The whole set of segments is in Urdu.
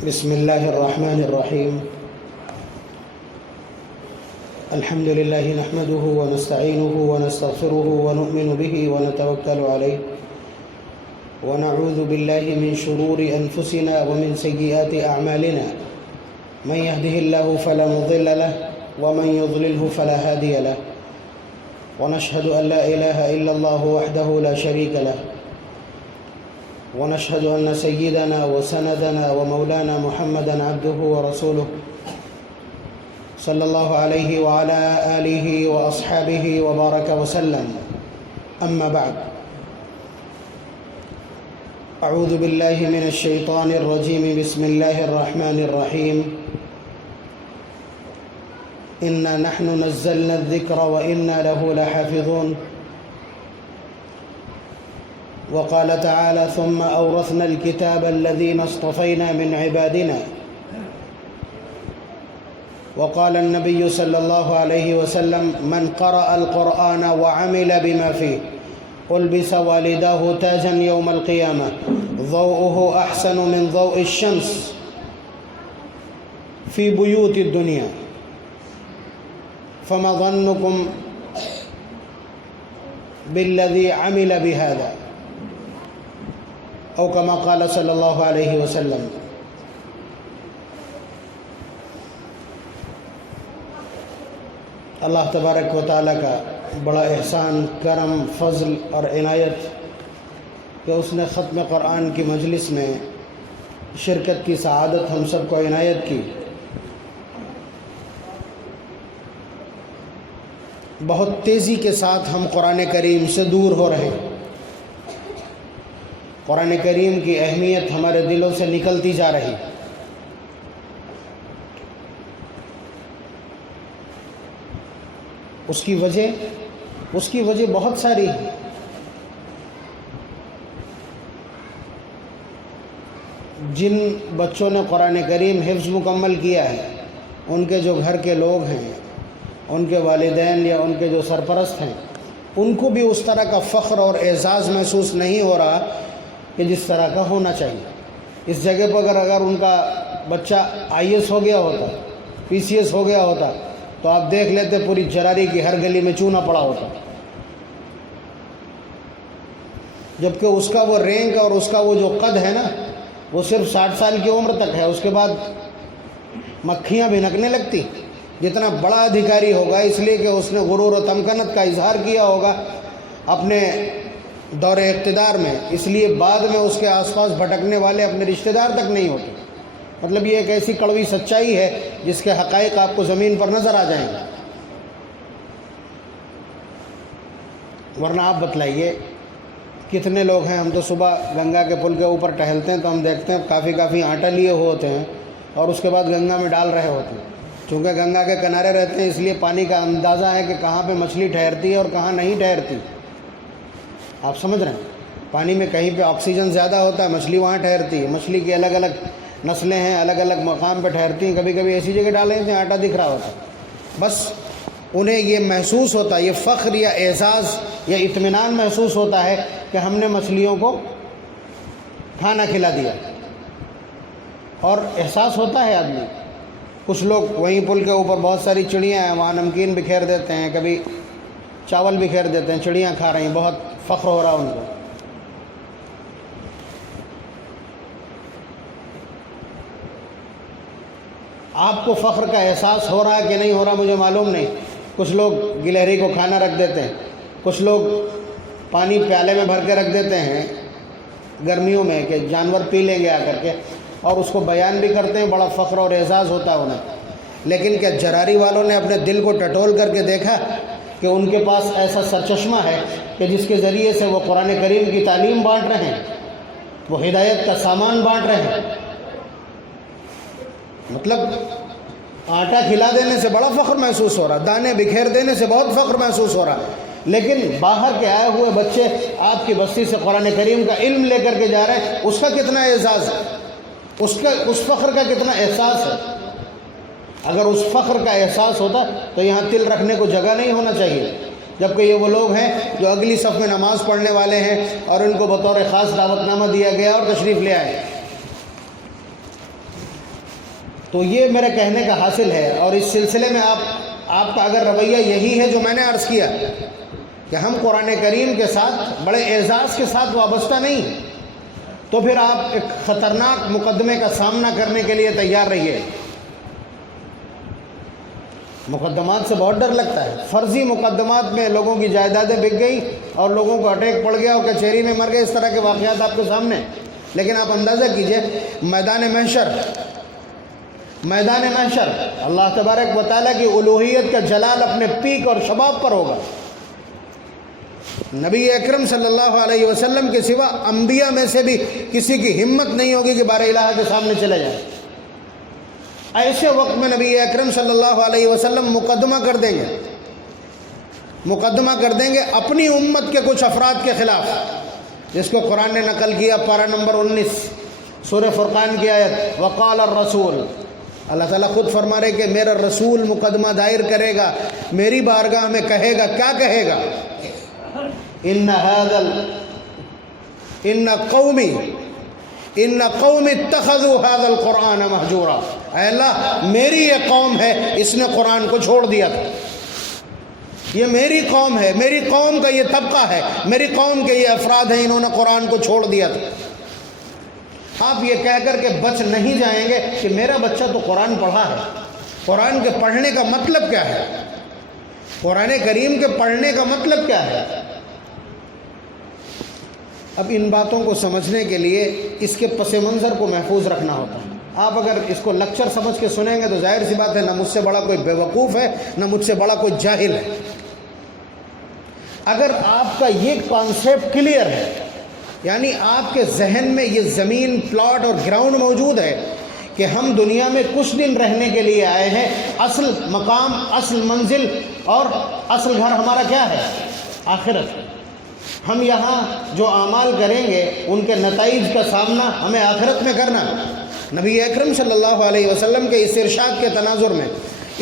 بسم الله الرحمن الرحيم. الحمد لله نحمده ونستعينه ونستغفره ونؤمن به ونتوكل عليه ونعوذ بالله من شرور أنفسنا ومن سيئات أعمالنا. من يهده الله فلا مضل له ومن يضلله فلا هادي له، ونشهد أن لا إله إلا الله وحده لا شريك له، ونشهد أن سيدنا وسندنا ومولانا محمدا عبده ورسوله صلى الله عليه وعلى آله وأصحابه وبارك وسلم. أما بعد، أعوذ بالله من الشيطان الرجيم. بسم الله الرحمن الرحيم. إنا نحن نزلنا الذكر وإنا له لحافظون. وقال تعالى: ثم أورثنا الكتاب الذين اصطفينا من عبادنا. وقال النبي صلى الله عليه وسلم: من قرأ القرآن وعمل بما فيه ألبس والداه تاجا يوم القيامة ضوءه أحسن من ضوء الشمس في بيوت الدنيا، فما ظنكم بالذي عمل بهذا، او كما قال صلی اللہ علیہ وسلم. اللہ تبارک و تعالیٰ کا بڑا احسان، کرم، فضل اور عنایت کہ اس نے ختم قرآن کی مجلس میں شرکت کی سعادت ہم سب کو عنایت کی. بہت تیزی کے ساتھ ہم قرآن کریم سے دور ہو رہے ہیں. قرآن کریم کی اہمیت ہمارے دلوں سے نکلتی جا رہی. اس کی وجہ بہت ساری ہے. جن بچوں نے قرآن کریم حفظ مکمل کیا ہے، ان کے جو گھر کے لوگ ہیں، ان کے والدین یا ان کے جو سرپرست ہیں، ان کو بھی اس طرح کا فخر اور اعزاز محسوس نہیں ہو رہا کہ جس طرح کا ہونا چاہیے. اس جگہ پر اگر ان کا بچہ IAS ہو گیا ہوتا، PCS ہو گیا ہوتا، تو آپ دیکھ لیتے پوری جراری کی ہر گلی میں چونا پڑا ہوتا. جبکہ اس کا وہ رینک اور اس کا وہ جو قد ہے نا، وہ صرف 60 سال کی عمر تک ہے. اس کے بعد مکھیاں بھنکنے لگتی. جتنا بڑا ادھیکاری ہوگا، اس لیے کہ اس نے غرور و تمکنت کا اظہار کیا ہوگا اپنے دور اقتدار میں، اس لیے بعد میں اس کے آس پاس بھٹکنے والے اپنے رشتہ دار تک نہیں ہوتے. مطلب یہ ایک ایسی کڑوی سچائی ہے جس کے حقائق آپ کو زمین پر نظر آ جائیں گے. ورنہ آپ بتلائیے کتنے لوگ ہیں. ہم تو صبح گنگا کے پل کے اوپر ٹہلتے ہیں تو ہم دیکھتے ہیں کافی آٹا لیے ہوتے ہیں اور اس کے بعد گنگا میں ڈال رہے ہوتے ہیں. چونکہ گنگا کے کنارے رہتے ہیں، اس لیے پانی کا اندازہ ہے کہ کہاں پہ مچھلی ٹھہرتی ہے اور کہاں نہیں ٹھہرتی. آپ سمجھ رہے ہیں؟ پانی میں کہیں پہ آکسیجن زیادہ ہوتا ہے، مچھلی وہاں ٹھہرتی ہے. مچھلی کی الگ الگ نسلیں ہیں، الگ الگ مقام پہ ٹھہرتی ہیں. کبھی کبھی ایسی جگہ ڈالیں جہاں آٹا دکھ رہا ہوتا ہے. بس انہیں یہ محسوس ہوتا ہے، یہ فخر یا اعزاز یا اطمینان محسوس ہوتا ہے کہ ہم نے مچھلیوں کو کھانا کھلا دیا. اور احساس ہوتا ہے آدمی. کچھ لوگ وہیں پل کے اوپر بہت ساری چڑیاں ہیں، وہاں نمکین بکھیر دیتے ہیں، کبھی چاول بکھیر دیتے ہیں، چڑیاں کھا رہی ہیں، بہت فخر ہو رہا ان کو. آپ کو فخر کا احساس ہو رہا ہے کہ نہیں ہو رہا مجھے معلوم نہیں. کچھ لوگ گلہری کو کھانا رکھ دیتے ہیں، کچھ لوگ پانی پیالے میں بھر کے رکھ دیتے ہیں گرمیوں میں کہ جانور پی لیں گے آ کر کے، اور اس کو بیان بھی کرتے ہیں. بڑا فخر اور اعزاز ہوتا ہے انہیں. لیکن کیا جراری والوں نے اپنے دل کو ٹٹول کر کے دیکھا کہ ان کے پاس ایسا سرچشمہ ہے کہ جس کے ذریعے سے وہ قرآن کریم کی تعلیم بانٹ رہے ہیں، وہ ہدایت کا سامان بانٹ رہے ہیں. مطلب آٹا کھلا دینے سے بڑا فخر محسوس ہو رہا، دانے بکھیر دینے سے بہت فخر محسوس ہو رہا، لیکن باہر کے آئے ہوئے بچے آپ کی بستی سے قرآن کریم کا علم لے کر کے جا رہے ہیں. اس کا کتنا اعزاز ہے، اس فخر کا کتنا احساس ہے. اگر اس فخر کا احساس ہوتا تو یہاں تل رکھنے کو جگہ نہیں ہونا چاہیے. جبکہ یہ وہ لوگ ہیں جو اگلی صف میں نماز پڑھنے والے ہیں اور ان کو بطور خاص دعوت نامہ دیا گیا اور تشریف لے آئے. تو یہ میرے کہنے کا حاصل ہے، اور اس سلسلے میں آپ کا اگر رویہ یہی ہے جو میں نے عرض کیا کہ ہم قرآن کریم کے ساتھ بڑے اعزاز کے ساتھ وابستہ نہیں، تو پھر آپ ایک خطرناک مقدمے کا سامنا کرنے کے لیے تیار رہیے۔ مقدمات سے بہت ڈر لگتا ہے، فرضی مقدمات میں لوگوں کی جائیدادیں بک گئی اور لوگوں کو اٹیک پڑ گیا اور کچہری میں مر گئے، اس طرح کے واقعات آپ کے سامنے۔ لیکن آپ اندازہ کیجئے میدان محشر اللہ تبارک و تعالیٰ کی الوہیت کا جلال اپنے پیک اور شباب پر ہوگا۔ نبی اکرم صلی اللہ علیہ وسلم کے سوا انبیاء میں سے بھی کسی کی ہمت نہیں ہوگی کہ بار الہ کے سامنے چلے جائیں۔ ایسے وقت میں نبی اکرم صلی اللہ علیہ وسلم مقدمہ کر دیں گے اپنی امت کے کچھ افراد کے خلاف، جس کو قرآن نے نقل کیا پارہ نمبر 19 سورہ فرقان کی آیت، وقال الرسول، اللہ تعالیٰ خود فرما رہے کہ میرا رسول مقدمہ دائر کرے گا، میری بارگاہ میں کہے گا، کیا کہے گا؟ ان قوم اتخذوا هذا القرآن مہجورا، اے اللہ میری یہ قوم ہے، اس نے قرآن کو چھوڑ دیا تھا، یہ میری قوم ہے، میری قوم کا یہ طبقہ ہے، میری قوم کے یہ افراد ہیں، انہوں نے قرآن کو چھوڑ دیا تھا۔ آپ یہ کہہ کر کے بچ نہیں جائیں گے کہ میرا بچہ تو قرآن پڑھا ہے۔ قرآن کے پڑھنے کا مطلب کیا ہے؟ قرآن کریم کے پڑھنے کا مطلب کیا ہے؟ اب ان باتوں کو سمجھنے کے لیے اس کے پس منظر کو محفوظ رکھنا ہوتا ہے۔ آپ اگر اس کو لیکچر سمجھ کے سنیں گے تو ظاہر سی بات ہے نہ مجھ سے بڑا کوئی بیوقوف ہے، نہ مجھ سے بڑا کوئی جاہل ہے۔ اگر آپ کا یہ کانسیپٹ کلیئر ہے، یعنی آپ کے ذہن میں یہ زمین، پلاٹ اور گراؤنڈ موجود ہے کہ ہم دنیا میں کچھ دن رہنے کے لیے آئے ہیں، اصل مقام، اصل منزل اور اصل گھر ہمارا کیا ہے؟ آخرت۔ ہم یہاں جو اعمال کریں گے ان کے نتائج کا سامنا ہمیں آخرت میں کرنا۔ نبی اکرم صلی اللہ علیہ وسلم کے اس ارشاد کے تناظر میں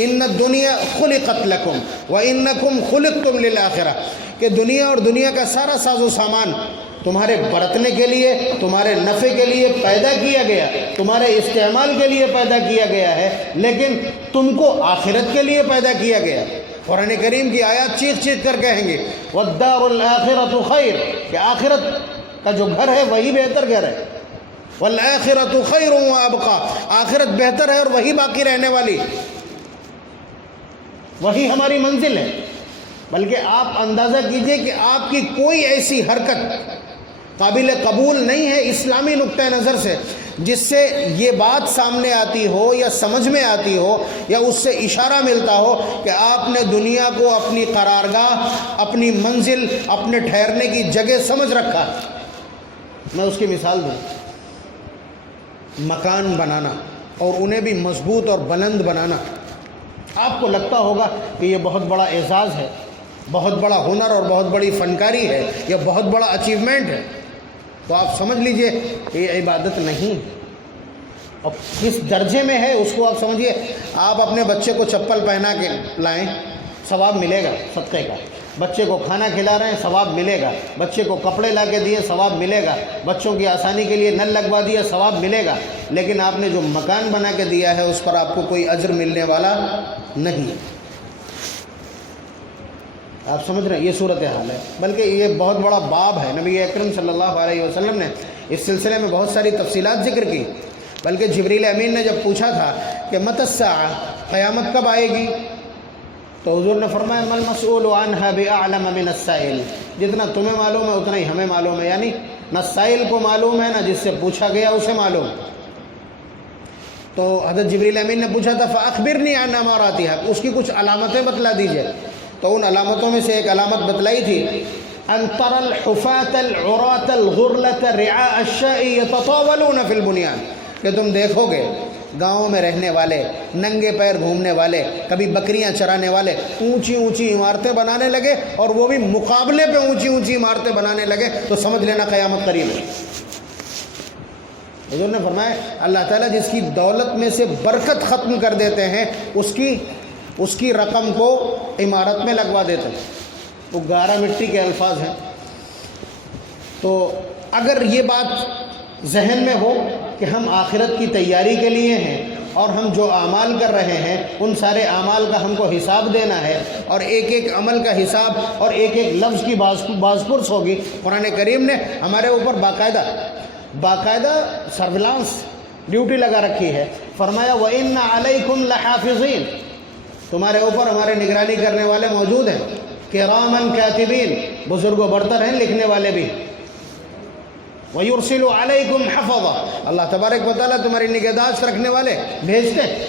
ان الدنیا خلقت لکم وانکم خلقتم للآخرہ، کہ دنیا اور دنیا کا سارا ساز و سامان تمہارے برتنے کے لیے، تمہارے نفع کے لیے پیدا کیا گیا، تمہارے استعمال کے لیے پیدا کیا گیا ہے، لیکن تم کو آخرت کے لیے پیدا کیا گیا۔ قرآن کریم کی آیات چیخ چیخ کر کہیں گے وَالدَّارُ الْآخِرَةُ خَيْرٌ، کہ آخرت کا جو گھر ہے وہی بہتر گھر ہے۔ وَالْآخِرَةُ خَيْرٌ وَأَبْقَىٰ، آخرت بہتر ہے اور وہی باقی رہنے والی، وہی ہماری منزل ہے۔ بلکہ آپ اندازہ کیجئے کہ آپ کی کوئی ایسی حرکت قابل قبول نہیں ہے اسلامی نقطہ نظر سے جس سے یہ بات سامنے آتی ہو یا سمجھ میں آتی ہو یا اس سے اشارہ ملتا ہو کہ آپ نے دنیا کو اپنی قرارگاہ، اپنی منزل، اپنے ٹھہرنے کی جگہ سمجھ رکھا۔ میں اس کی مثال دوں، مکان بنانا اور انہیں بھی مضبوط اور بلند بنانا، آپ کو لگتا ہوگا کہ یہ بہت بڑا اعزاز ہے، بہت بڑا ہنر اور بہت بڑی فنکاری ہے، یہ بہت بڑا اچیومنٹ ہے، تو آپ سمجھ لیجئے کہ یہ عبادت نہیں۔ اور کس درجے میں ہے اس کو آپ سمجھیے۔ آپ اپنے بچے کو چپل پہنا کے لائیں، ثواب ملے گا صدقے کا۔ بچے کو کھانا کھلا رہے ہیں، ثواب ملے گا۔ بچے کو کپڑے لا کے دیے، ثواب ملے گا۔ بچوں کی آسانی کے لیے نل لگوا دیا، ثواب ملے گا۔ لیکن آپ نے جو مکان بنا کے دیا ہے اس پر آپ کو کوئی اجر ملنے والا نہیں۔ آپ سمجھ رہے ہیں، یہ صورتحال ہے۔ بلکہ یہ بہت بڑا باب ہے، نبی اکرم صلی اللہ علیہ وسلم نے اس سلسلے میں بہت ساری تفصیلات ذکر کی۔ بلکہ جبریل امین نے جب پوچھا تھا کہ متی الساعہ، قیامت کب آئے گی، تو حضور نے فرمایا ما المسئول عنہا بأعلم من السائل، جتنا تمہیں معلوم ہے اتنا ہی ہمیں معلوم ہے، یعنی نہ سائل کو معلوم ہے نہ جس سے پوچھا گیا اسے معلوم۔ تو حضرت جبریل امین نے پوچھا تھا فأخبرنی عن اماراتها، اس کی کچھ علامتیں بتلا دیجئے۔ تو ان علامتوں میں سے ایک علامت بتلائی تھی ان ترى الحفاة العراة الغرلة رعاء الشاء يتطاولون في البنيان، کہ تم دیکھو گے گاؤں میں رہنے والے، ننگے پیر گھومنے والے، کبھی بکریاں چرانے والے اونچی اونچی عمارتیں بنانے لگے، اور وہ بھی مقابلے پہ اونچی اونچی عمارتیں بنانے لگے، تو سمجھ لینا قیامت قریب ہے۔ حضور نے فرمایا اللہ تعالیٰ جس کی دولت میں سے برکت ختم کر دیتے ہیں اس کی رقم کو عمارت میں لگوا دیتے ہیں۔ وہ گارا مٹی کے الفاظ ہیں۔ تو اگر یہ بات ذہن میں ہو کہ ہم آخرت کی تیاری کے لیے ہیں اور ہم جو اعمال کر رہے ہیں ان سارے اعمال کا ہم کو حساب دینا ہے، اور ایک ایک عمل کا حساب اور ایک ایک لفظ کی بازپرس ہوگی۔ قرآن کریم نے ہمارے اوپر باقاعدہ سرویلانس ڈیوٹی لگا رکھی ہے۔ فرمایا وَإِنَّ عَلَيْكُمْ لَحَافِظِينَ، تمہارے اوپر ہمارے نگرانی کرنے والے موجود ہیں، کِرَامًا کاتبین، بزرگ و برتر ہیں لکھنے والے بھی، وَيُرْسِلُ عَلَيْكُمْ حَفَظًا، اللہ تبارک و تعالیٰ تمہاری نگہداشت رکھنے والے بھیجتے ہیں۔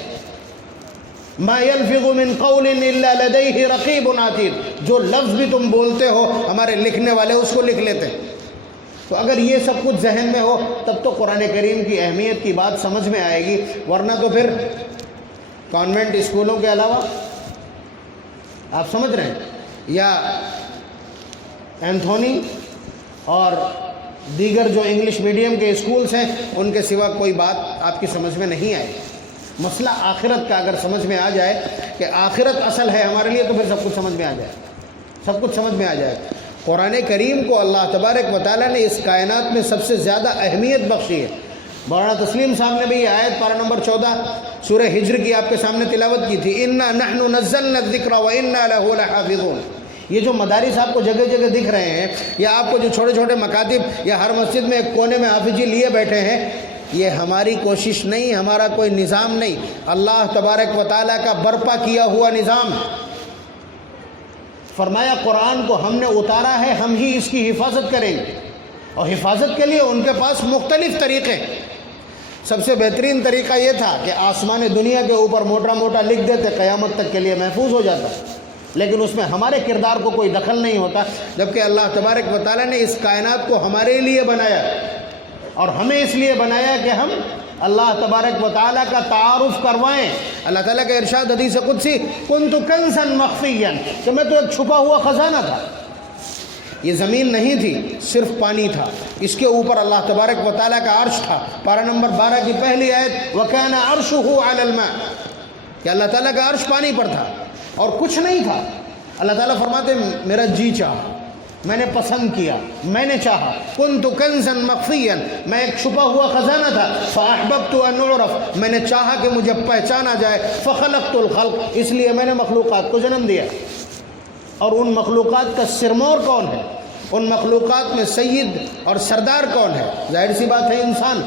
مَا يَلْفِظُ مِنْ قَوْلٍ إِلَّا لَدَيْهِ رَقِيبٌ عَتِيدٌ، جو لفظ بھی تم بولتے ہو ہمارے لکھنے والے اس کو لکھ لیتے ہیں۔ تو اگر یہ سب کچھ ذہن میں ہو تب تو قرآن کریم کی اہمیت کی بات سمجھ میں آئے گی، ورنہ تو پھر کانوینٹ اسکولوں کے علاوہ آپ سمجھ رہے ہیں، یا اینتھونی اور دیگر جو انگلش میڈیم کے اسکولز ہیں ان کے سوا کوئی بات آپ کی سمجھ میں نہیں آئے۔ مسئلہ آخرت کا اگر سمجھ میں آ جائے کہ آخرت اصل ہے ہمارے لیے، تو پھر سب کچھ سمجھ میں آ جائے، سب کچھ سمجھ میں آ جائے۔ قرآن کریم کو اللہ تبارک و تعالیٰ نے اس کائنات میں سب سے زیادہ اہمیت بخشی ہے۔ مولانا تسلیم صاحب نے بھی یہ آیت پارہ نمبر 14 سورہ ہجر کی آپ کے سامنے تلاوت کی تھی، اِنَّا نَحْنُ نَزَّلْنَا الذِّكْرَ وَإِنَّا لَهُ لَحَافِظُونَ۔ یہ جو مدارس آپ کو جگہ جگہ دکھ رہے ہیں، یا آپ کو جو چھوٹے چھوٹے مکاتب یا ہر مسجد میں ایک کونے میں حافظ جی لیے بیٹھے ہیں، یہ ہماری کوشش نہیں، ہمارا کوئی نظام نہیں، اللہ تبارک و تعالیٰ کا برپا کیا ہوا نظام۔ فرمایا قرآن کو ہم نے اتارا ہے، ہم ہی اس کی حفاظت کریں گے، اور حفاظت کے لیے ان کے پاس مختلف طریقے۔ سب سے بہترین طریقہ یہ تھا کہ آسمان دنیا کے اوپر موٹا موٹا لکھ دیتے، قیامت تک کے لیے محفوظ ہو جاتا، لیکن اس میں ہمارے کردار کو کوئی دخل نہیں ہوتا، جبکہ اللہ تبارک و تعالیٰ نے اس کائنات کو ہمارے لیے بنایا، اور ہمیں اس لیے بنایا کہ ہم اللہ تبارک و تعالیٰ کا تعارف کروائیں۔ اللہ تعالیٰ کا ارشاد حدیث قدسی، کنت کنزا مخفیا، کہ میں تو ایک چھپا ہوا خزانہ تھا۔ یہ زمین نہیں تھی، صرف پانی تھا، اس کے اوپر اللہ تبارک و تعالیٰ کا عرش تھا۔ پارہ نمبر 12 کی پہلی آیت، وَكَانَ عَرْشُهُ عَلَى الْمَاءِ، کہ اللہ تعالیٰ کا عرش پانی پر تھا اور کچھ نہیں تھا۔ اللہ تعالیٰ فرماتے میرا جی چاہا، میں نے پسند کیا، میں نے چاہا، کنت کنزا مخفیا، میں ایک چھپا ہوا خزانہ تھا، فاحببت ان اعرف، میں نے چاہا کہ مجھے پہچانا جائے، فخلقت الخلق، اس لیے میں نے مخلوقات کو جنم دیا۔ اور ان مخلوقات کا سرمور کون ہے؟ ان مخلوقات میں سید اور سردار کون ہے؟ ظاہر سی بات ہے انسان،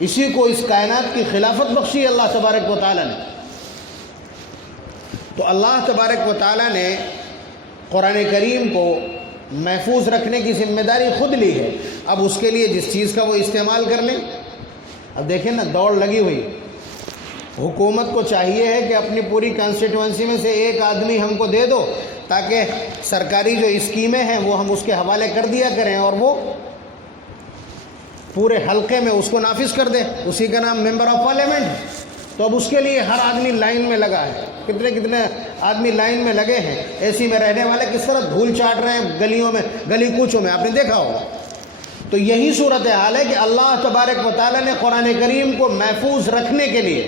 اسی کو اس کائنات کی خلافت بخشی اللہ تبارک و تعالیٰ نے۔ تو اللہ تبارک و تعالیٰ نے قرآن کریم کو محفوظ رکھنے کی ذمہ داری خود لی ہے۔ اب اس کے لیے جس چیز کا وہ استعمال کر لیں۔ اب دیکھیں نا، دوڑ لگی ہوئی، حکومت کو چاہیے ہے کہ اپنی پوری کانسٹیٹوئنسی میں سے ایک آدمی ہم کو دے دو، تاکہ سرکاری جو اسکیمیں ہیں وہ ہم اس کے حوالے کر دیا کریں، اور وہ پورے حلقے میں اس کو نافذ کر دیں، اسی کا نام ممبر آف پارلیمنٹ۔ تو اب اس کے لیے ہر آدمی لائن میں لگا ہے، کتنے آدمی لائن میں لگے ہیں۔ اے سی میں رہنے والے کس طرح دھول چاٹ رہے ہیں گلیوں میں، گلی کوچوں میں، آپ نے دیکھا ہوگا۔ تو یہی صورتحال ہے کہ اللہ تبارک و تعالیٰ نے قرآن کریم کو محفوظ رکھنے کے لیے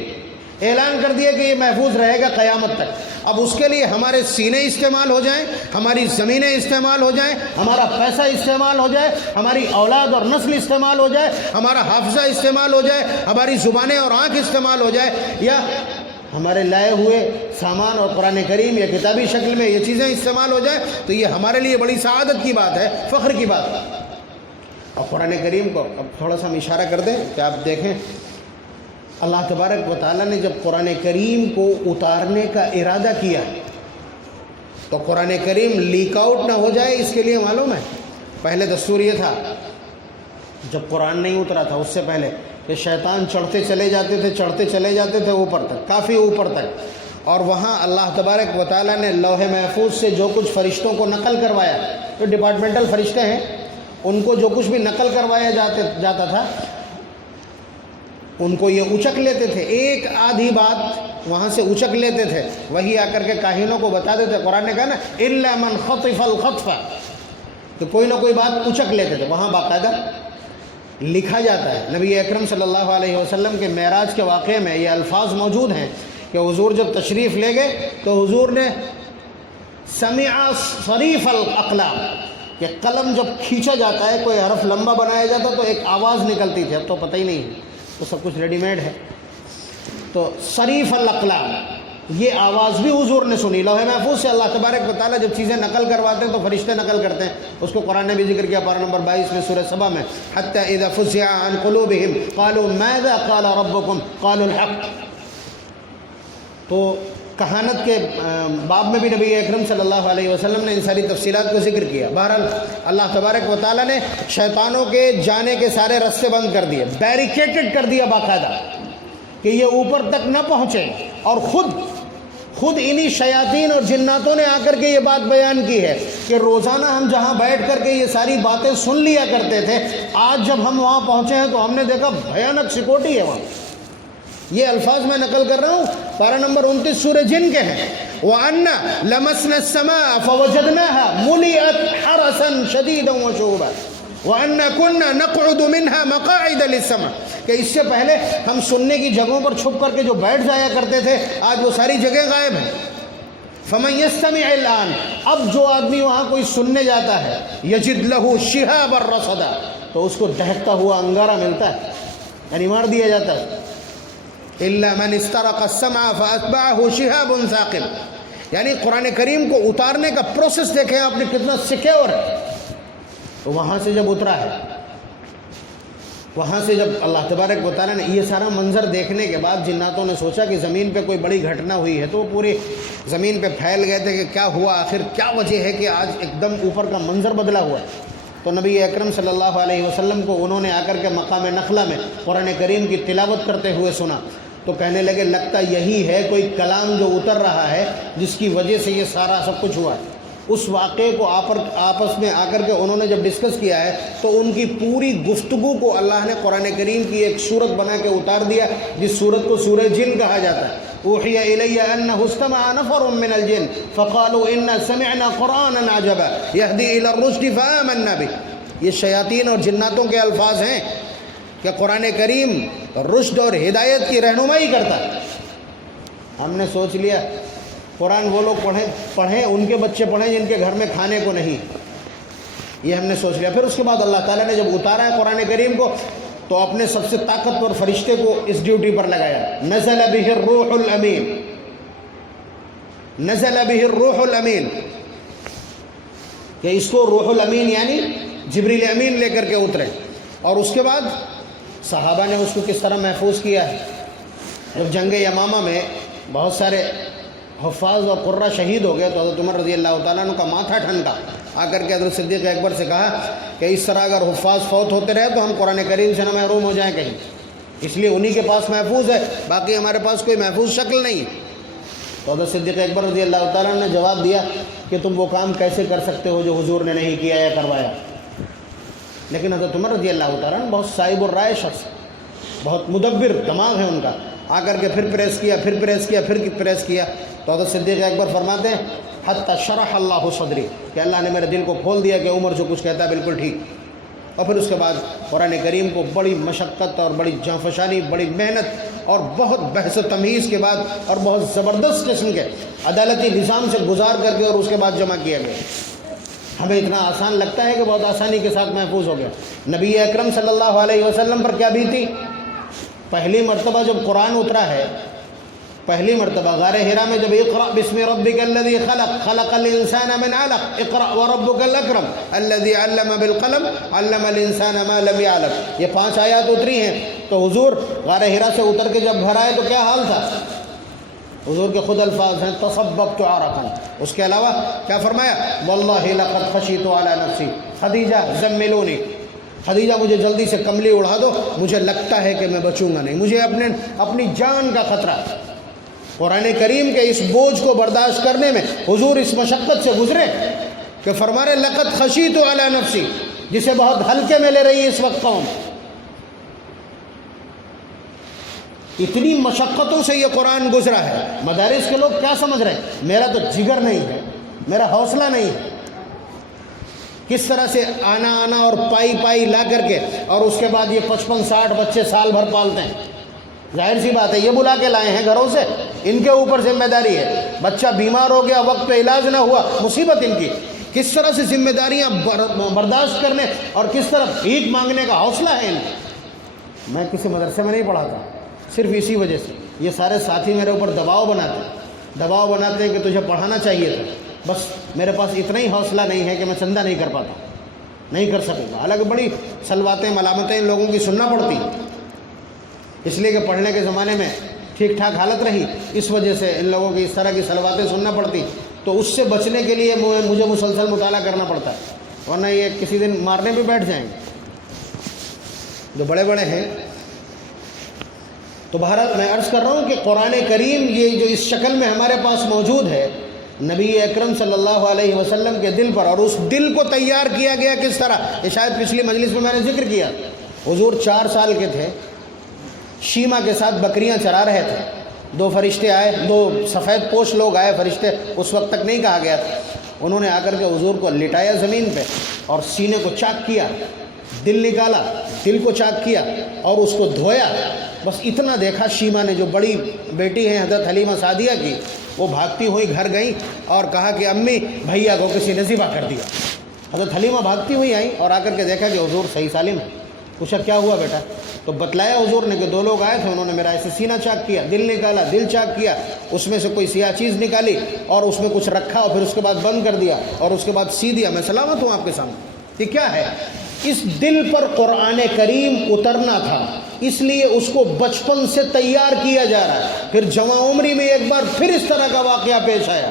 اعلان کر دیا کہ یہ محفوظ رہے گا قیامت تک۔ اب اس کے لیے ہمارے سینے استعمال ہو جائیں، ہماری زمینیں استعمال ہو جائیں، ہمارا پیسہ استعمال ہو جائے، ہماری اولاد اور نسل استعمال ہو جائے، ہمارا حافظہ استعمال ہو جائے، ہماری زبانیں اور آنکھ استعمال ہو جائے، یا ہمارے لائے ہوئے سامان اور قرآن کریم یا کتابی شکل میں یہ چیزیں استعمال ہو جائیں، تو یہ ہمارے لیے بڑی سعادت کی بات ہے، فخر کی بات ہے۔ اور قرآن کریم کو اب تھوڑا سا ہم اشارہ کر دیں کہ آپ دیکھیں، اللہ تبارک و تعالیٰ نے جب قرآن کریم کو اتارنے کا ارادہ کیا تو قرآن کریم لیک آؤٹ نہ ہو جائے، اس کے لیے معلوم ہے پہلے دستور یہ تھا، جب قرآن نہیں اترا تھا اس سے پہلے، کہ شیطان چڑھتے چلے جاتے تھے اوپر تک، کافی اوپر تک، اور وہاں اللہ تبارک و تعالیٰ نے لوح محفوظ سے جو کچھ فرشتوں کو نقل کروایا، جو ڈپارٹمنٹل فرشتے ہیں ان کو جو کچھ بھی نقل کروایا جاتا تھا، ان کو یہ اچک لیتے تھے، ایک آدھی بات وہاں سے اچک لیتے تھے، وہی آ کر کے کاہنوں کو بتا دیتے۔ قرآن نے کہا نا الا من خطف الخطف، کہ کوئی نہ کوئی بات اچک لیتے تھے، وہاں باقاعدہ لکھا جاتا ہے۔ نبی اکرم صلی اللہ علیہ وسلم کے معراج کے واقعے میں یہ الفاظ موجود ہیں کہ حضور جب تشریف لے گئے تو حضور نے سمع صریف الاقلام، کہ قلم جب کھینچا جاتا ہے، کوئی حرف لمبا بنایا جاتا تو ایک آواز نکلتی تھی، اب تو پتہ ہی نہیں ہے، تو سب کچھ ریڈی میڈ ہے۔ تو صریف الاقلام، یہ آواز بھی حضور نے سنی۔ لوح محفوظ سے اللہ تبارک و تعالیٰ جب چیزیں نقل کرواتے ہیں تو فرشتے نقل کرتے ہیں، اس کو قرآن نے بھی ذکر کیا، پارہ نمبر 22 میں سورہ سبا میں، حتی اذا فزع عن قلوبہم قالوا ماذا قال ربکم قالوا الحق۔ تو کہانت کے باب میں بھی نبی اکرم صلی اللہ علیہ وسلم نے ان ساری تفصیلات کو ذکر کیا۔ بہرحال اللہ تبارک و تعالیٰ نے شیطانوں کے جانے کے سارے راستے بند کر دیے، بیریکیٹڈ کر دیا باقاعدہ، کہ یہ اوپر تک نہ پہنچے، اور خود انہی شیاطین اور جناتوں نے آ کر کے یہ بات بیان کی ہے کہ روزانہ ہم جہاں بیٹھ کر کے یہ ساری باتیں سن لیا کرتے تھے، آج جب ہم وہاں پہنچے ہیں تو ہم نے دیکھا بھیانک سیکورٹی ہے وہاں۔ یہ الفاظ میں نقل کر رہا ہوں، پارہ نمبر 29 سورہ جن کے ہیں، وَأَنَّا لَمَسْنَا السَّمَاءَ فَوَجَدْنَاهَا مُلِئَتْ حَرَسًا شَدِيدًا وَشُهُبًا وَأَنَّا كُنَّا نَقْعُدُ مِنْهَا مَقَاعِدَ لِلسَّمْعِ، کہ اس سے پہلے ہم سننے کی جگہوں پر چھپ کر کے جو بیٹھ جایا کرتے تھے، آج وہ ساری جگہ غائب ہیں۔ فَمَن يَسْتَمِعِ الْآنَ، اب جو آدمی وہاں کوئی سننے جاتا ہے، يَجِدْ لَهُ شِهَابًا رَصَدًا، تو اس کو دہکتا ہوا انگارہ ملتا ہے، یعنی مار دیا جاتا ہے۔ إِلَّا مَنِ اسْتَرَقَ السَّمْعَ فَأَتْبَعَهُ شِهَابٌ ثَاقِبٌ، یعنی قرآن کریم کو اتارنے کا پروسیس دیکھیں آپ نے کتنا سیکیور ہے۔ تو وہاں سے جب اترا ہے، وہاں سے جب اللہ تبارک و تعالیٰ نے یہ سارا منظر دیکھنے کے بعد جناتوں نے سوچا کہ زمین پہ کوئی بڑی گھٹنا ہوئی ہے، تو وہ پوری زمین پہ پھیل گئے تھے کہ کیا ہوا، آخر کیا وجہ ہے کہ آج ایک دم اوپر کا منظر بدلا ہوا ہے۔ تو نبی اکرم صلی اللہ علیہ وسلم کو انہوں نے آ کر کے مقام نخلا میں قرآن کریم کی تلاوت کرتے ہوئے سنا، تو کہنے لگے لگتا یہی ہے کوئی کلام جو اتر رہا ہے جس کی وجہ سے یہ سارا سب کچھ ہوا ہے۔ اس واقعے کو آپس میں آ کر کے انہوں نے جب ڈسکس کیا ہے تو ان کی پوری گفتگو کو اللہ نے قرآن کریم کی ایک صورت بنا کے اتار دیا، جس صورت کو سورہ جن کہا جاتا ہے۔ اوحی الی انہ استمع نفر من الجن فقالوا انا سمعنا قرآنا عجبا یہدی الی الرشد فآمنا بہ، یہ شیاطین اور جناتوں کے الفاظ ہیں کہ قرآن کریم رشد اور ہدایت کی رہنمائی کرتا ہے۔ ہم نے سوچ لیا قرآن وہ لوگ پڑھیں ان کے بچے پڑھیں جن کے گھر میں کھانے کو نہیں، یہ ہم نے سوچ لیا۔ پھر اس کے بعد اللہ تعالیٰ نے جب اتارا ہے قرآن کریم کو تو اپنے سب سے طاقتور فرشتے کو اس ڈیوٹی پر لگایا، نزل بہ الروح الامین، نزل بہ الروح الامین، کہ اس کو روح الامین یعنی جبریل امین لے کر کے اترے۔ اور اس کے بعد صحابہ نے اس کو کس طرح محفوظ کیا ہے۔ جب جنگ یمامہ میں بہت سارے حفاظ اور قرہ شہید ہو گئے تو حضرت عمر رضی اللہ تعالیٰ عنہ کا ماتھا ٹھنکا، آ کر کے حضرت صدیق اکبر سے کہا کہ اس طرح اگر حفاظ فوت ہوتے رہے تو ہم قرآن کریم سے نہ محروم ہو جائیں کہیں، اس لیے انہی کے پاس محفوظ ہے، باقی ہمارے پاس کوئی محفوظ شکل نہیں ہے۔ تو حضرت صدیق اکبر رضی اللہ تعالیٰ عنہ نے جواب دیا کہ تم وہ کام کیسے کر سکتے ہو جو حضور نے نہیں کیا یا کروایا۔ لیکن حضرت عمر رضی اللہ تعالیٰ عنہ بہت صائب الرائے شخص، بہت مدبر دماغ ہے ان کا، آ کر کے پھر پریس کیا، پھر پریس کیا، پھر پریس کیا۔ تو حضرت صدیق اکبر فرماتے ہیں حتی شرح اللہ صدری، کہ اللہ نے میرے دل کو کھول دیا کہ عمر جو کچھ کہتا ہے بالکل ٹھیک۔ اور پھر اس کے بعد قرآن کریم کو بڑی مشقت اور بڑی جانفشانی، بڑی محنت اور بہت بحث و تمیز کے بعد اور بہت زبردست قسم کے عدالتی نظام سے گزار کر کے اور اس کے بعد جمع کیا گیا۔ ہمیں اتنا آسان لگتا ہے کہ بہت آسانی کے ساتھ محفوظ ہو گیا، نبی اکرم صلی اللہ علیہ وسلم پر کیا بیتی۔ پہلی مرتبہ جب قرآن اترا ہے، پہلی مرتبہ غار حرا میں جب اقرأ بسم ربک الذی خلق خلق الانسان من علق اقرأ وربک الاکرم الذی علم بالقلم علم الانسان ما لم یعلم، یہ 5 آیات اتری ہیں۔ تو حضور غار حرا سے اتر کے جب گھر آئے تو کیا حال تھا؟ حضور کے خود الفاظ ہیں تصببت عرقا، اس کے علاوہ کیا فرمایا؟ واللہ لقد خشیت علی نفسی خدیجہ زملونی، خدیجہ مجھے جلدی سے کملی اڑا دو، مجھے لگتا ہے کہ میں بچوں گا نہیں، مجھے اپنی جان کا خطرہ۔ قرآن کریم کے اس بوجھ کو برداشت کرنے میں حضور اس مشقت سے گزرے کہ فرما رہے لقد خشیت علی نفسی، جسے بہت ہلکے میں لے رہی ہے اس وقت قوم۔ اتنی مشقتوں سے یہ قرآن گزرا ہے، مدارس کے لوگ کیا سمجھ رہے ہیں؟ میرا تو جگر نہیں ہے، میرا حوصلہ نہیں ہے۔ کس طرح سے آنا اور پائی لا کر کے، اور اس کے بعد یہ 55-60 بچے سال بھر پالتے ہیں۔ ظاہر سی بات ہے یہ بلا کے لائے ہیں گھروں سے، ان کے اوپر ذمہ داری ہے۔ بچہ بیمار ہو گیا، وقت پہ علاج نہ ہوا، مصیبت ان کی۔ کس طرح سے ذمہ داریاں برداشت کرنے اور کس طرح بھیک مانگنے کا حوصلہ ہے ان کو۔ میں کسی مدرسے میں نہیں پڑھا تھا، صرف اسی وجہ سے یہ سارے ساتھی میرے اوپر دباؤ بناتے ہیں کہ تجھے پڑھانا چاہیے تھا، بس میرے پاس اتنا ہی حوصلہ نہیں ہے کہ میں چندہ نہیں کر پاتا، نہیں کر سکوں گا۔ حالانکہ بڑی سلواتیں ملامتیں ان لوگوں کی سننا پڑتی ہیں، اس لیے کہ پڑھنے کے زمانے میں ٹھیک ٹھاک حالت رہی، اس وجہ سے ان لوگوں کی اس طرح کی سلواتیں سننا پڑتی، تو اس سے بچنے کے لیے مجھے مسلسل مطالعہ کرنا پڑتا ہے، ورنہ یہ کسی دن مارنے پہ بیٹھ جائیں گے جو بڑے بڑے ہیں۔ تو بہرحال میں عرض کر رہا ہوں کہ قرآن کریم یہ جو اس شکل میں ہمارے پاس موجود ہے، نبی اکرم صلی اللہ علیہ وسلم کے دل پر، اور اس دل کو تیار کیا گیا کس طرح، یہ شاید پچھلی مجلس میں نے ذکر کیا۔ حضور 4 سال کے تھے، شیما کے ساتھ بکریاں چرا رہے تھے، 2 فرشتے آئے، 2 سفید پوش لوگ آئے، فرشتے اس وقت تک نہیں کہا گیا تھا، انہوں نے آ کر کے حضور کو لٹایا زمین پہ اور سینے کو چاک کیا، دل نکالا، دل کو چاک کیا اور اس کو دھویا۔ بس اتنا دیکھا، شیما نے جو بڑی بیٹی ہیں حضرت حلیمہ سعدیہ کی، وہ بھاگتی ہوئی گھر گئیں اور کہا کہ امی بھیا کو کسی نے ذبح کر دیا۔ حضرت حلیمہ بھاگتی ہوئی آئیں اور آ کر کے دیکھا کہ حضور صحیح سالم ہے۔ پوچھا کیا ہوا بیٹا؟ تو بتلایا حضور نے کہ 2 لوگ آئے تھے، انہوں نے میرا ایسے سینہ چاک کیا، دل نکالا، دل چاک کیا، اس میں سے کوئی سیاہ چیز نکالی اور اس میں کچھ رکھا اور پھر اس کے بعد بند کر دیا اور اس کے بعد سی دیا، میں سلامت ہوں آپ کے سامنے۔ یہ کیا ہے؟ اس دل پر قرآن کریم اترنا تھا، اس لیے اس کو بچپن سے تیار کیا جا رہا ہے۔ پھر جوان عمری میں ایک بار پھر اس طرح کا واقعہ پیش آیا،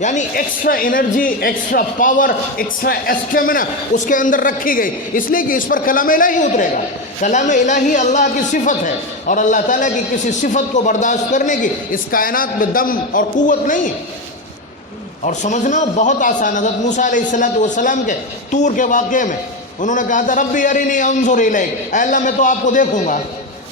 یعنی extra energy, extra power, extra stamina اس کے اندر رکھی گئی، اس لیے کہ اس پر کلام الہی اترے گا۔ کلام الہی اللہ کی صفت ہے، اور اللہ تعالیٰ کی کسی صفت کو برداشت کرنے کی اس کائنات میں دم اور قوت نہیں ہے۔ اور سمجھنا بہت آسان، حضرت موسیٰ علیہ السلام کے طور کے واقعے میں انہوں نے کہا تھا ربی ارینی انظر الیک، اے اللہ میں تو آپ کو دیکھوں گا،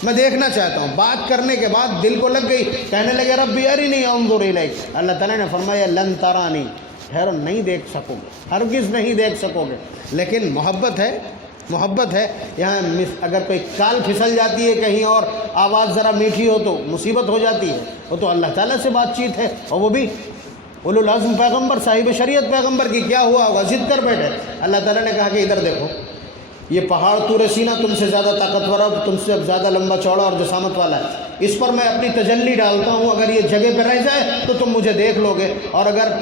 میں دیکھنا چاہتا ہوں۔ بات کرنے کے بعد دل کو لگ گئی، کہنے لگے ربی ارینی انظر الیک۔ اللہ تعالیٰ نے فرمایا لن ترانی، ٹھہرو نہیں دیکھ سکو گے، ہرگز نہیں دیکھ سکو گے۔ لیکن محبت ہے یہاں اگر کوئی کال پھسل جاتی ہے کہیں اور آواز ذرا میٹھی ہو تو مصیبت ہو جاتی ہے، وہ تو اللہ تعالیٰ سے بات چیت ہے، اور وہ بھی اولو العزم پیغمبر، صاحب شریعت پیغمبر کی کیا ہوا ہوگا، ضد کر بیٹھے۔ اللہ تعالیٰ نے کہا کہ ادھر دیکھو، یہ پہاڑ طور سینہ تم سے زیادہ طاقتور اور تم سے زیادہ لمبا چوڑا اور جسامت والا ہے، اس پر میں اپنی تجلی ڈالتا ہوں، اگر یہ جگہ پہ رہ جائے تو تم مجھے دیکھ لو گے، اور اگر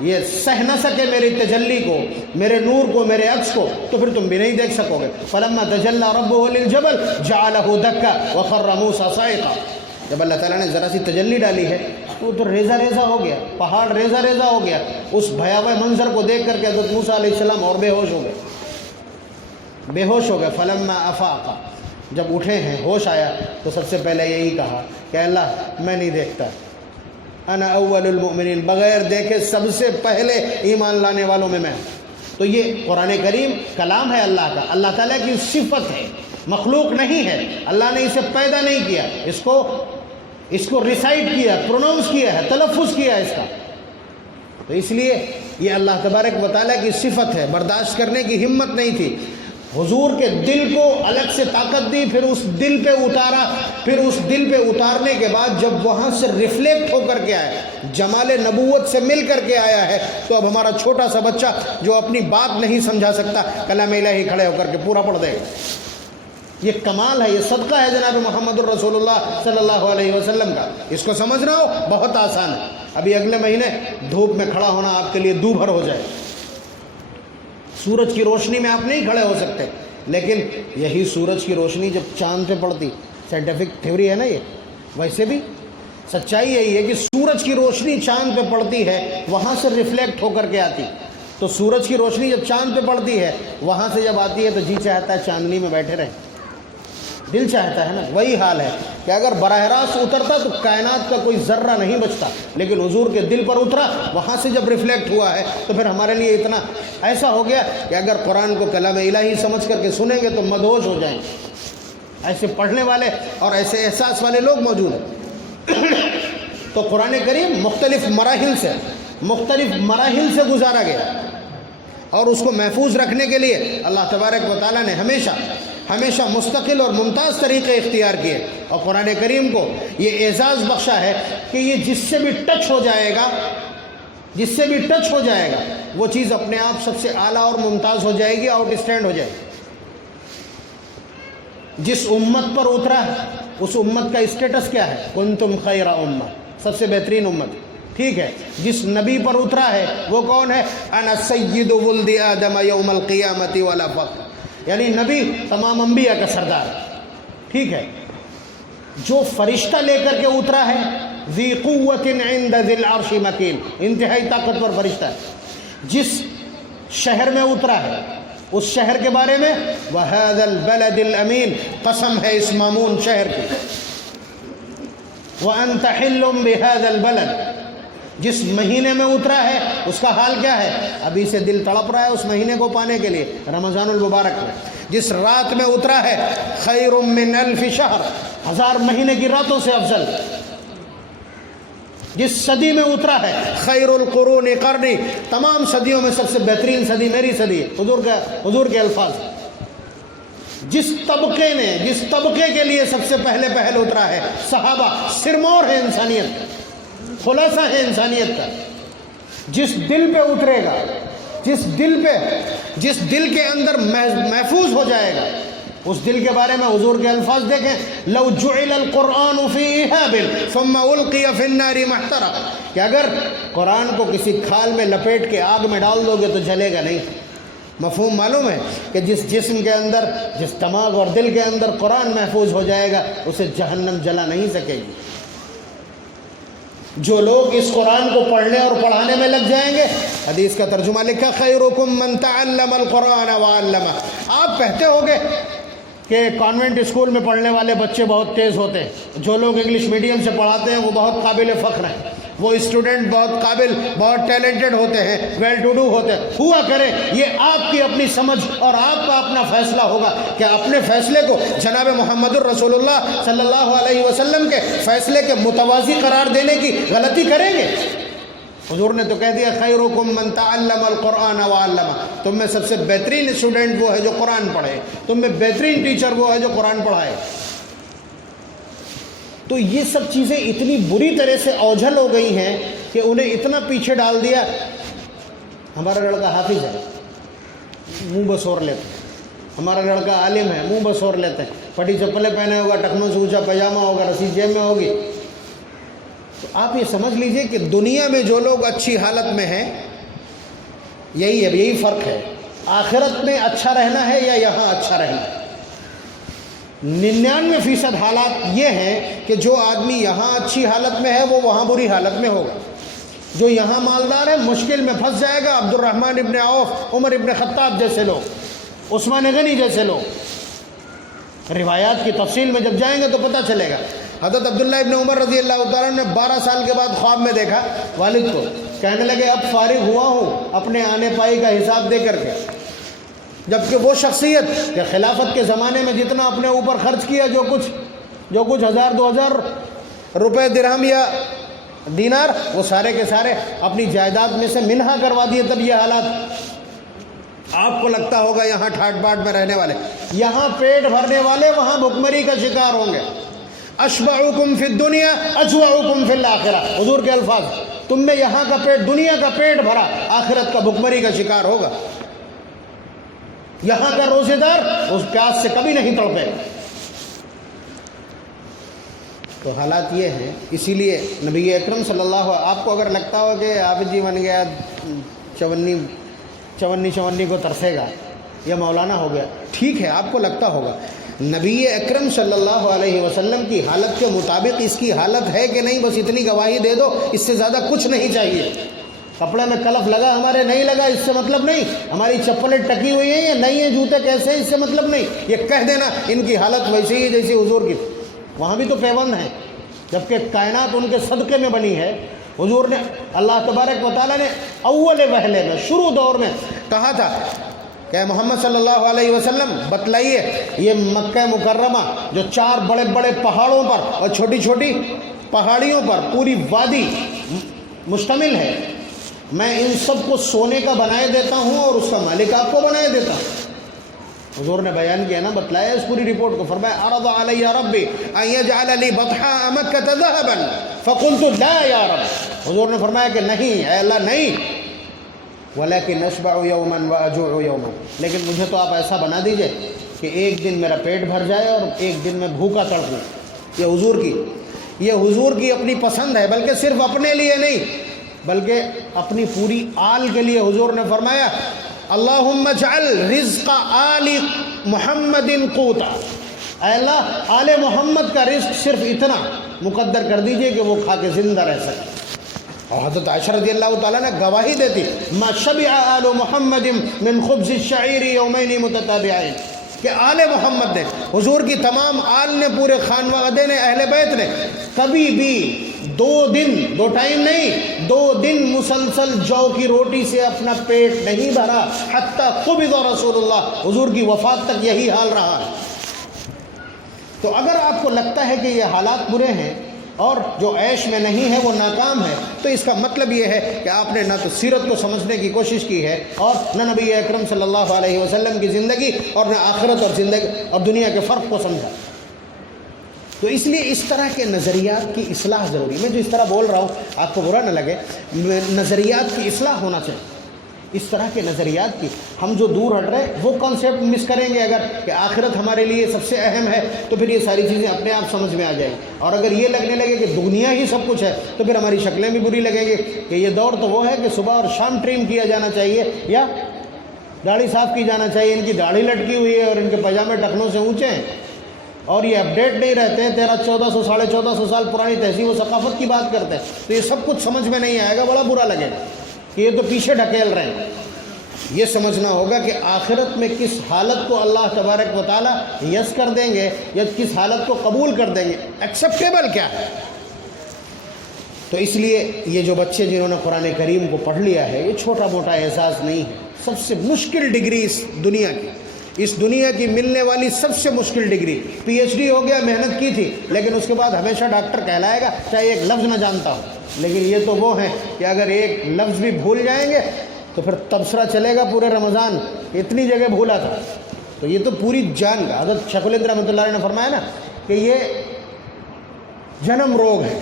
یہ سہ نہ سکے میری تجلی کو، میرے نور کو، میرے عکس کو، تو پھر تم بھی نہیں دیکھ سکو گے۔ فلما تجلی ربہ للجبل جعلہ دکا وخر موسیٰ صعقا، جب اللہ تعالیٰ نے ذرا سی تجلی ڈالی ہے وہ تو ریزہ ریزہ ہو گیا، پہاڑ ریزہ ریزہ ہو گیا۔ اس بھیاوہ منظر کو دیکھ کر کے حضرت موسیٰ علیہ السلام اور بے ہوش ہو گئے۔ فلما افاق، جب اٹھے ہیں، ہوش آیا، تو سب سے پہلے یہی کہا کہ اللہ میں نہیں دیکھتا، انا اول المؤمنین، بغیر دیکھے سب سے پہلے ایمان لانے والوں میں تو یہ قرآن کریم کلام ہے اللہ کا، اللہ تعالیٰ کی صفت ہے، مخلوق نہیں ہے، اللہ نے اسے پیدا نہیں کیا، اس کو ریسائٹ کیا، پروناؤنس کیا ہے، تلفظ کیا ہے اس کا، تو اس لیے یہ اللہ تبارک و تعالیٰ کی صفت ہے۔ برداشت کرنے کی ہمت نہیں تھی، حضور کے دل کو الگ سے طاقت دی، پھر اس دل پہ اتارا، پھر اس دل پہ اتارنے کے بعد جب وہاں سے ریفلیکٹ ہو کر کے آیا، جمال نبوت سے مل کر کے آیا ہے، تو اب ہمارا چھوٹا سا بچہ جو اپنی بات نہیں سمجھا سکتا، کلام الہی کھڑے ہو کر کے پورا پڑھ دے گا۔ یہ کمال ہے، یہ صدقہ ہے جناب محمد الرسول اللہ صلی اللہ علیہ وسلم کا۔ اس کو سمجھنا ہو بہت آسان ہے، ابھی اگلے مہینے دھوپ میں کھڑا ہونا آپ کے لیے دو بھر ہو جائے، سورج کی روشنی میں آپ نہیں کھڑے ہو سکتے، لیکن یہی سورج کی روشنی جب چاند پہ پڑتی، سائنٹیفک تھیوری ہے نا یہ، ویسے بھی سچائی یہی ہے کہ سورج کی روشنی چاند پہ پڑتی ہے، وہاں سے ریفلیکٹ ہو کر کے آتی، تو سورج کی روشنی جب چاند پہ پڑتی ہے، وہاں سے جب آتی ہے تو جی چاہتا ہے چاندنی میں بیٹھے رہیں، دل چاہتا ہے نا۔ وہی حال ہے کہ اگر براہ راست اترتا تو کائنات کا کوئی ذرہ نہیں بچتا، لیکن حضور کے دل پر اترا، وہاں سے جب ریفلیکٹ ہوا ہے تو پھر ہمارے لیے اتنا ایسا ہو گیا کہ اگر قرآن کو کلام الہی سمجھ کر کے سنیں گے تو مدہوش ہو جائیں گے۔ ایسے پڑھنے والے اور ایسے احساس والے لوگ موجود ہیں۔ تو قرآن کریم مختلف مراحل سے گزارا گیا، اور اس کو محفوظ رکھنے کے لیے اللہ تبارک و تعالیٰ نے ہمیشہ مستقل اور ممتاز طریقے اختیار کیے، اور قرآن کریم کو یہ اعزاز بخشا ہے کہ یہ جس سے بھی ٹچ ہو جائے گا وہ چیز اپنے آپ سب سے اعلیٰ اور ممتاز ہو جائے گی، آؤٹ اسٹینڈ ہو جائے گی۔ جس امت پر اترا اس امت کا اسٹیٹس کیا ہے؟ کنتم خیر امہ، سب سے بہترین امت، ٹھیک ہے۔ جس نبی پر اترا ہے وہ کون ہے؟ انا سید ولد آدم یوم القیامت ولا فخر، یعنی نبی تمام انبیاء کا سردار، ٹھیک ہے۔ جو فرشتہ لے کر کے اترا ہے، ذی قوت عند ذی العرش مکین، انتہائی طاقتور فرشتہ ہے۔ جس شہر میں اترا ہے اس شہر کے بارے میں وَهَذَا الْبَلَدِ الْأَمِينَ، قسم ہے اس مامون شہر کی، وَأَنْتَ حِلٌّ بِهَذَا الْبَلَدِ، جس مہینے میں اترا ہے اس کا حال کیا ہے؟ ابھی سے دل تڑپ رہا ہے اس مہینے کو پانے کے لیے، رمضان المبارک میں۔ جس رات میں اترا ہے خیر من الف شہر، 1000 مہینے کی راتوں سے افضل۔ جس صدی میں اترا ہے خیر القرون قرنی، تمام صدیوں میں سب سے بہترین صدی میری صدی ہے، حضور کے الفاظ۔ جس طبقے کے لیے سب سے پہلے اترا ہے صحابہ، سرمور ہے انسانیت، خلاصہ ہے انسانیت کا۔ جس دل پہ اترے گا، جس دل کے اندر محفوظ ہو جائے گا، اس دل کے بارے میں حضور کے الفاظ دیکھیں، لو جعل القرآن فی اہاب ثم القی فی النار محترق، کہ اگر قرآن کو کسی کھال میں لپیٹ کے آگ میں ڈال دو گے تو جلے گا نہیں۔ مفہوم معلوم ہے کہ جس جسم کے اندر، جس دماغ اور دل کے اندر قرآن محفوظ ہو جائے گا اسے جہنم جلا نہیں سکے گی۔ جو لوگ اس قرآن کو پڑھنے اور پڑھانے میں لگ جائیں گے، حدیث کا ترجمہ لکھا خیرکم من تعلم القرآن وعلمہ، آپ کہتے ہوگے کہ کانوینٹ اسکول میں پڑھنے والے بچے بہت تیز ہوتے ہیں، جو لوگ انگلش میڈیم سے پڑھاتے ہیں وہ بہت قابل فخر ہیں، وہ اسٹوڈنٹ بہت قابل، بہت ٹیلنٹڈ ہوتے ہیں، ویل ٹو ڈو ہوتے ہیں۔ ہوا کرے، یہ آپ کی اپنی سمجھ اور آپ کا اپنا فیصلہ ہوگا کہ اپنے فیصلے کو جناب محمد الرسول اللہ صلی اللہ علیہ وسلم کے فیصلے کے متوازی قرار دینے کی غلطی کریں گے؟ حضور نے تو کہہ دیا خیرکم من تعلم القرآن وعلمہ، تم میں سب سے بہترین اسٹوڈنٹ وہ ہے جو قرآن پڑھے، تم میں بہترین ٹیچر وہ ہے جو قرآن پڑھائے۔ تو یہ سب چیزیں اتنی بری طرح سے اوجھل ہو گئی ہیں کہ انہیں اتنا پیچھے ڈال دیا۔ ہمارا لڑکا حافظ ہے، منہ بسور لیتے ہیں، ہمارا لڑکا عالم ہے، منہ بسور لیتے ہیں، پھٹی چپلیں پہنے ہوگا، ٹخنوں سے اونچا پاجامہ ہوگا، رسی جیب میں ہوگی۔ تو آپ یہ سمجھ لیجئے کہ دنیا میں جو لوگ اچھی حالت میں ہیں، یہی فرق ہے، آخرت میں اچھا رہنا ہے یا یہاں اچھا رہنا ہے۔ 99% حالات یہ ہیں کہ جو آدمی یہاں اچھی حالت میں ہے وہ وہاں بری حالت میں ہوگا۔ جو یہاں مالدار ہے مشکل میں پھنس جائے گا، عبد الرحمن ابن عوف، عمر ابن خطاب جیسے لوگ، عثمان غنی جیسے لوگ۔ روایات کی تفصیل میں جب جائیں گے تو پتہ چلے گا۔ حضرت عبداللہ ابن عمر رضی اللہ تعالیٰ نے 12 سال کے بعد خواب میں دیکھا والد کو، کہنے لگے اب فارغ ہوا ہوں اپنے آنے پائی کا حساب دے کر کے، جبکہ وہ شخصیت کہ خلافت کے زمانے میں جتنا اپنے اوپر خرچ کیا، جو کچھ 1000-2000 روپے درہم یا دینار، وہ سارے کے سارے اپنی جائیداد میں سے منہا کروا دیے۔ تب یہ حالات آپ کو لگتا ہوگا یہاں ٹھاٹ باٹ میں رہنے والے، یہاں پیٹ بھرنے والے وہاں بھکمری کا شکار ہوں گے۔ اشبعکم فی الدنیا اجوعکم فی الاخرہ، حضور کے الفاظ، تم نے یہاں کا پیٹ، دنیا کا پیٹ بھرا، آخرت کا بھکمری کا شکار ہوگا۔ یہاں کا روزے دار اس پیاس سے کبھی نہیں تڑپے گا۔ تو حالات یہ ہیں، اسی لیے نبی اکرم صلی اللہ علیہ وسلم، آپ کو اگر لگتا ہو کہ عابد جی بن گیا چونی کو ترسے گا یا مولانا ہو گیا، ٹھیک ہے آپ کو لگتا ہوگا، نبی اکرم صلی اللہ علیہ وسلم کی حالت کے مطابق اس کی حالت ہے کہ نہیں، بس اتنی گواہی دے دو، اس سے زیادہ کچھ نہیں چاہیے۔ کپڑے میں کلف لگا ہمارے نہیں لگا اس سے مطلب نہیں، ہماری چپلیں ٹکی ہوئی ہیں یا نہیں ہیں، جوتے کیسے ہیں اس سے مطلب نہیں، یہ کہہ دینا ان کی حالت ویسی ہی ہے جیسی حضور کی، وہاں بھی تو پیوند ہیں، جبکہ کائنات ان کے صدقے میں بنی ہے۔ حضور نے، اللہ تبارک و تعالیٰ نے اول وہلے میں، شروع دور میں کہا تھا کہ محمد صلی اللہ علیہ وسلم بتلائیے، یہ مکہ مکرمہ جو 4 بڑے بڑے پہاڑوں پر اور چھوٹی چھوٹی پہاڑیوں پر پوری وادی مشتمل ہے، میں ان سب کو سونے کا بنائے دیتا ہوں اور اس کا مالک آپ کو بنائے دیتا ہوں۔ حضور نے بیان کیا نا، بتلایا اس پوری رپورٹ کو، فرمایا عرض علی ربی ان یجعل لی بطحاء مکہ ذهبا فقلت لا یا رب، حضور نے فرمایا کہ نہیں اے اللہ نہیں، ولیکن اشبع یوما واجوع یوما، لیکن مجھے تو آپ ایسا بنا دیجئے کہ ایک دن میرا پیٹ بھر جائے اور ایک دن میں بھوکا تڑپوں۔ یہ حضور کی اپنی پسند ہے، بلکہ صرف اپنے لیے نہیں بلکہ اپنی پوری آل کے لیے حضور نے فرمایا اللہم اجعل رزق آل محمد قوتا، اے اللہ آل محمد کا رزق صرف اتنا مقدر کر دیجئے کہ وہ کھا کے زندہ رہ سکے۔ اور حضرت عائشہ رضی اللہ تعالیٰ نے گواہی دیتی ما شبع آل محمد من خبز الشعیر یومین متتابعین، کہ آل محمد نے، حضور کی تمام آل نے، پورے خانوادے نے، اہل بیت نے کبھی بھی 2 دن، 2 ٹائم نہیں، 2 دن مسلسل جو کی روٹی سے اپنا پیٹ نہیں بھرا، حتی قبض رسول اللہ، حضور کی وفات تک یہی حال رہا۔ تو اگر آپ کو لگتا ہے کہ یہ حالات برے ہیں اور جو عیش میں نہیں ہے وہ ناکام ہے، تو اس کا مطلب یہ ہے کہ آپ نے نہ تو سیرت کو سمجھنے کی کوشش کی ہے اور نہ نبی اکرم صلی اللہ علیہ وسلم کی زندگی اور نہ آخرت اور زندگی اور دنیا کے فرق کو سمجھا۔ تو اس لیے اس طرح کے نظریات کی اصلاح ضروری ہے۔ میں جو اس طرح بول رہا ہوں آپ کو برا نہ لگے، نظریات کی اصلاح ہونا چاہیے، اس طرح کے نظریات کی۔ ہم جو دور ہٹ رہے وہ کانسیپٹ مس کریں گے اگر کہ آخرت ہمارے لیے سب سے اہم ہے، تو پھر یہ ساری چیزیں اپنے آپ سمجھ میں آ جائیں گی۔ اور اگر یہ لگنے لگے کہ دنیا ہی سب کچھ ہے تو پھر ہماری شکلیں بھی بری لگیں گی کہ یہ دور تو وہ ہے کہ صبح اور شام ٹریم کیا جانا چاہیے یا داڑھی صاف کی جانا چاہیے، ان کی داڑھی لٹکی ہوئی ہے اور ان کے پاجامے ٹخنوں سے اونچے ہیں اور یہ اپڈیٹ نہیں رہتے ہیں، 1300 1400 1450 سال پرانی تہذیب و ثقافت کی بات کرتے ہیں، تو یہ سب کچھ سمجھ میں نہیں آئے گا، بڑا برا لگے گا کہ یہ تو پیچھے ڈھکیل رہے ہیں۔ یہ سمجھنا ہوگا کہ آخرت میں کس حالت کو اللہ تبارک و تعالیٰ یس کر دیں گے یا کس حالت کو قبول کر دیں گے، ایکسیپٹیبل کیا ہے۔ تو اس لیے یہ جو بچے جنہوں نے قرآن کریم کو پڑھ لیا ہے یہ چھوٹا موٹا اعزاز نہیں ہے، سب سے مشکل ڈگری اس دنیا کی ملنے والی سب سے مشکل ڈگری۔ پی ایچ ڈی ہو گیا، محنت کی تھی، لیکن اس کے بعد ہمیشہ ڈاکٹر کہلائے گا چاہے ایک لفظ نہ جانتا ہو۔ لیکن یہ تو وہ ہیں کہ اگر ایک لفظ بھی بھول جائیں گے تو پھر تبصرہ چلے گا پورے رمضان، اتنی جگہ بھولا تھا۔ تو یہ تو پوری جان کا، حضرت شیخ الہند رحمۃ اللہ علیہ نے فرمایا نا کہ یہ جنم روگ ہے،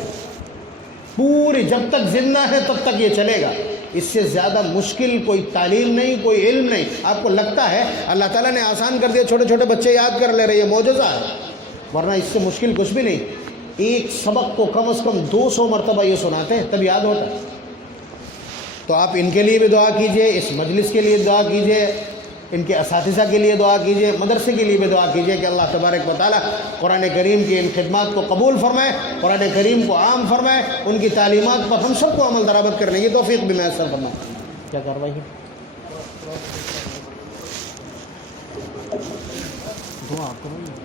پوری جب تک زندہ ہے تب تک یہ چلے گا۔ اس سے زیادہ مشکل کوئی تعلیم نہیں، کوئی علم نہیں۔ آپ کو لگتا ہے اللہ تعالیٰ نے آسان کر دیا، چھوٹے چھوٹے بچے یاد کر لے رہے، یہ معجزہ ہے، ورنہ اس سے مشکل کچھ بھی نہیں۔ ایک سبق کو کم از کم 200 مرتبہ یہ سناتے ہیں تب یاد ہوتا ہے۔ تو آپ ان کے لیے بھی دعا کیجئے، اس مجلس کے لیے دعا کیجئے، ان کے اساتذہ کے لیے دعا کیجئے، مدرسے کے لیے بھی دعا کیجئے کہ اللہ تبارک و تعالیٰ قرآن کریم کی ان خدمات کو قبول فرمائے، قرآن کریم کو عام فرمائے، ان کی تعلیمات پر ہم سب کو عمل درآمد کرنے کی توفیق بھی میسر فرمائے۔ کیا کارروائی ہے؟ دعا کرو۔